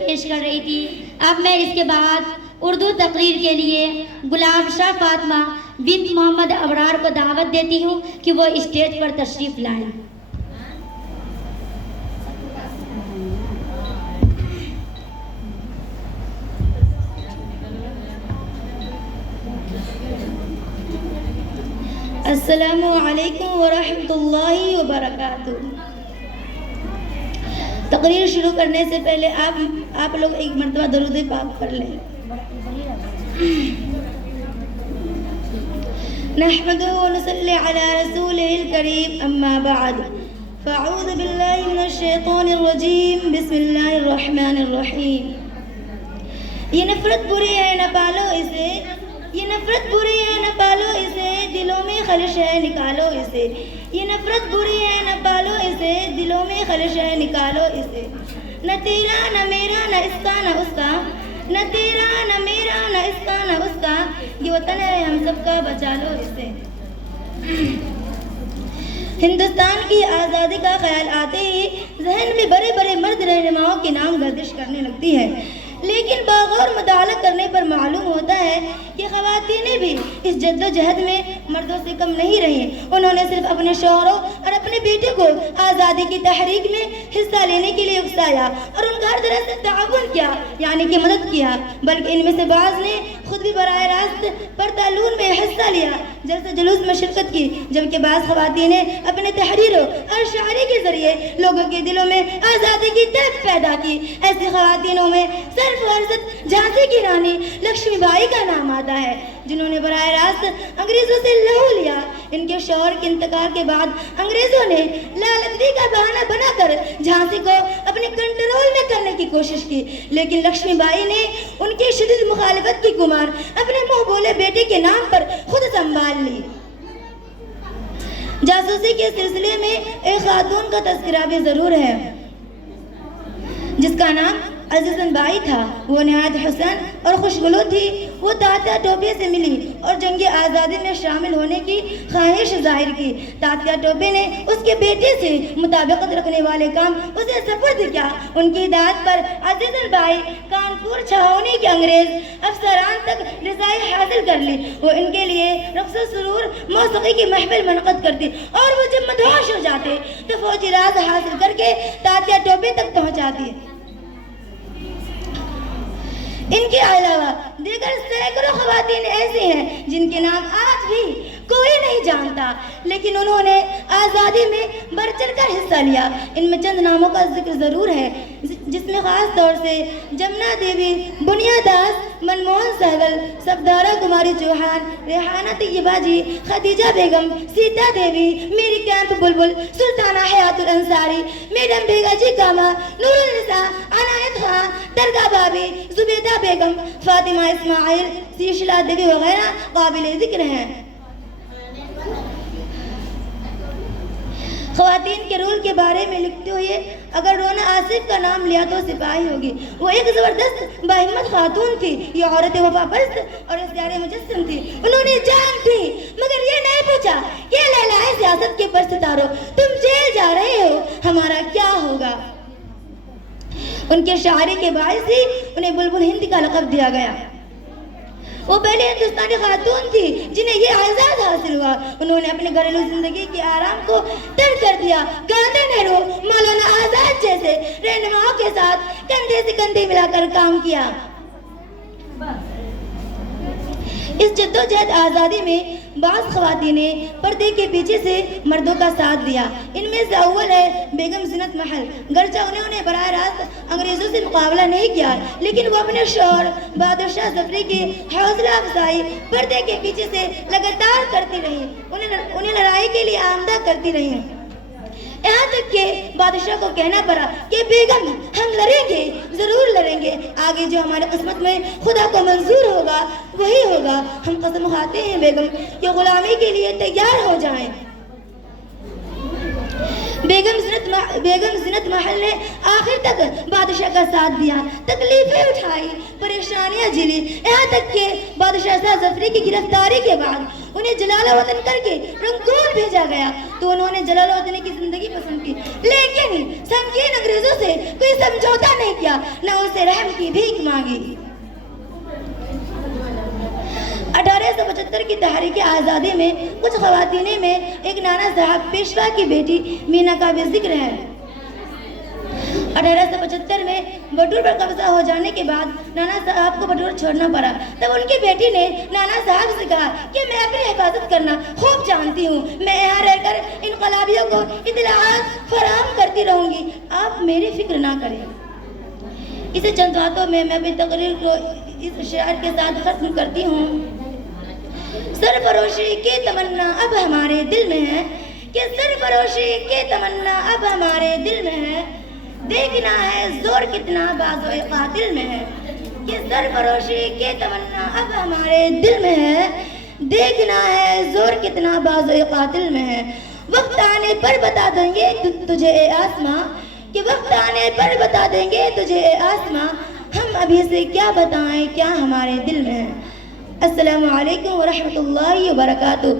پیش کر رہی تھی۔ اب میں اس کے بعد اردو تقریر کے لیے غلام شاہ فاطمہ بنت محمد ابرار کو دعوت دیتی ہوں کہ وہ اسٹیج پر تشریف لائیں۔ السلام علیکم ورحمۃ اللہ وبرکاتہ۔ تقریر شروع کرنے سے پہلے آپ لوگ ایک مرتبہ درود پاک پڑھ لیں۔ نحمده ونصلي على رسوله الكريم اما بعد فاعوذ بالله من الشیطان الرجیم بسم اللہ الرحمن الرحیم۔ یہ نفرت بری ہے نہ پالو اسے، یہ نفرت بری ہے نہ پالو اسے، دلوں میں خلش ہے نکالو اسے، یہ نفرت بری ہے نہ پالو اسے، دلوں میں خلش ہے نکالو اسے، نہ تیرا نہ میرا نہ اس کا نہ اس کا، نہ تیرا نہ میرا نہ اس کا نہ اس کا، یہ وطن ہے ہم سب کا بچا لو اسے۔ ہندوستان کی آزادی کا خیال آتے ہی ذہن میں بڑے بڑے مرد رہنماؤں کے نام گردش کرنے لگتی ہے، لیکن بغور مطالعہ کرنے پر معلوم ہوتا ہے کہ خواتینیں بھی اس جد و جہد میں مردوں سے کم نہیں رہیں۔ انہوں نے صرف اپنے شوہروں اور اپنے بیٹے کو آزادی کی تحریک میں حصہ لینے کے لیے اکسایا اور ان کا ہر طرح سے تعاون کیا، یعنی کہ مدد کیا، بلکہ ان میں سے بعض نے خود بھی براہ راست پرتالون میں حصہ لیا، جلسہ جلوس میں شرکت کی، جبکہ بعض خواتینیں اپنے تحریروں اور شاعری کے ذریعے لوگوں کے دلوں میں آزادی کی طلب پیدا کی۔ ایسی خواتینوں میں سرفہرست جھانسی کی رانی لکشمی بائی کا نام آتا ہے، جنہوں نے براہ راست انگریزوں سے لہو لیا۔ ان کے شوہر کے انتقال کے بعد انگریزوں نے لالچی کا بہانہ بنا کر جھانسی کو اپنے کنٹرول میں کرنے کی کوشش کی، لیکن لکشمی بائی نے ان کی شدید مخالفت کی کمار اپنے منہ بولے بیٹے کے نام پر خود سنبھال لی۔ جاسوسی کے سلسلے میں ایک خاتون کا تذکرہ بھی ضرور ہے جس کا نام عزیزن بائی تھا۔ وہ نہایت حسن اور خوشگلو تھی۔ وہ تاتیا ٹوپے سے ملی اور جنگ آزادی میں شامل ہونے کی خواہش ظاہر کی۔ تاتیا ٹوپے نے اس کے بیٹے سے مطابقت رکھنے والے کام اسے سپرد کیا۔ ان کی ہدایت پر عزیزن بائی کانپور چھاؤنی کے انگریز افسران تک رسائی حاصل کر لی۔ وہ ان کے لیے رقص و سرور موسیقی کی محفل منعقد کرتی اور وہ جب مدہوش ہو جاتے تو فوجی راز حاصل کر کے تاتیا ٹوپے تک پہنچاتی۔ ان کے علاوہ دیگر سینکڑوں خواتین ایسی ہیں جن کے نام آج بھی کوئی نہیں جانتا، لیکن انہوں نے آزادی میں بڑھ چڑھ کر حصہ لیا۔ ان میں چند ناموں کا ذکر ضرور ہے، جس میں خاص طور سے جمنا دیوی، بنیا داس، منموہن سہگل، سبدارا کماری چوہان، ریحانہ طیبہ جی، خدیجہ بیگم، سیتا دیوی، میری کیمپ بلبل، سلطانہ حیات الانصاری، میڈم بیگا جی کاما، نور النساء، عنایت خان، درگاہ بابی، زبیدہ بیگم، فاطمہ اسماعیل، سیشلا دیوی وغیرہ قابل ذکر ہیں۔ خواتین کے رول کے بارے میں لکھتے ہوئے اگر رونا آصف کا نام لیا تو سپاہی ہوگی۔ وہ ایک زبردست باہمت خاتون تھی۔ یہ عورت وفا پرست اور اختیار مجسم تھی۔ انہوں نے جان دی مگر یہ نہیں پوچھا کہ لیلائے سیاست کے پرستارو تم جیل جا رہے ہو، ہمارا کیا ہوگا۔ ان کے شاعری کے باعث ہی انہیں بلبل ہند کا لقب دیا گیا۔ وہ پہلے ہندوستانی خاتون تھی جنہیں یہ اعزاز حاصل ہوا۔ انہوں نے اپنے گھریلو زندگی کے آرام کو ترک کر دیا۔ گاندھی، نہرو، مولانا آزاد جیسے رہنماؤں کے ساتھ کندھے سے کندھے ملا کر کام کیا۔ اس جدوجہد آزادی میں بعض خواتین نے پردے کے پیچھے سے مردوں کا ساتھ دیا۔ ان میں سے اول ہے بیگم زینت محل۔ گرچہ انہوں نے براہ راست انگریزوں سے مقابلہ نہیں کیا، لیکن وہ اپنے شوہر بہادر شاہ ظفری کی حوصلہ افزائی پردے کے پیچھے سے لگاتار کرتی رہی، انہیں لڑائی کے لیے آمادہ کرتی رہی، یہاں تک کہ بادشاہ کو کہنا پڑا کہ بیگم ہم لڑیں گے، ضرور لڑیں گے، آگے جو ہمارے قسمت میں خدا کو منظور ہوگا وہی ہوگا۔ ہم قسم کھاتے ہیں بیگم کہ غلامی کے لیے تیار ہو جائیں۔ بیگم زینت محل نے آخر تک بادشاہ کا ساتھ دیا، تکلیفیں اٹھائی، پریشانیاں جھیلی، یہاں تک کہ بادشاہ شاہ ظفری کی گرفتاری کے بعد انہیں جلال وطن کر کے رنگون بھیجا گیا تو انہوں نے جلال وطن کی زندگی پسند کی، لیکن سنگین انگریزوں سے کوئی سمجھوتا نہیں کیا، نہ ان سے رحم کی بھیک مانگی۔ 1875 کی تحریک آزادی میں کچھ خواتین میں ایک نانا صاحب پیشوا کی بیٹی مینا کا بھی ذکر ہے۔ 1875 میں بٹور پر قبضہ ہو جانے کے بعد نانا صاحب کو بٹور چھوڑنا پڑا، تب ان کی بیٹی نے نانا صاحب سے کہا کہ میں اپنی حفاظت کرنا خوب جانتی ہوں، میں یہاں رہ کر انقلابیوں کو اطلاعات فراہم کرتی رہوں گی، آپ میری فکر نہ کریں۔ اسے چند باتوں میں اپنی تقریر کو اس شعر کے ساتھ ختم کرتی ہوں۔ سرفروشی کی تمنا اب ہمارے دل میں ہے، کہ سرفروشی کی تمنا اب ہمارے دل میں ہے، دیکھنا ہے زور کتنا بازوئے قاتل میں ہے، کہ سرفروشی کی تمنا اب ہمارے دل میں ہے، دیکھنا ہے زور کتنا بازوئے قاتل میں ہے، وقت آنے پر بتا دیں گے تجھے اے آسماں، کہ وقت آنے پر بتا دیں گے تجھے اے آسماں، ہم ابھی سے کیا بتائیں کیا ہمارے دل میں ہے۔ السلام علیکم ورحمۃ اللہ وبرکاتہ۔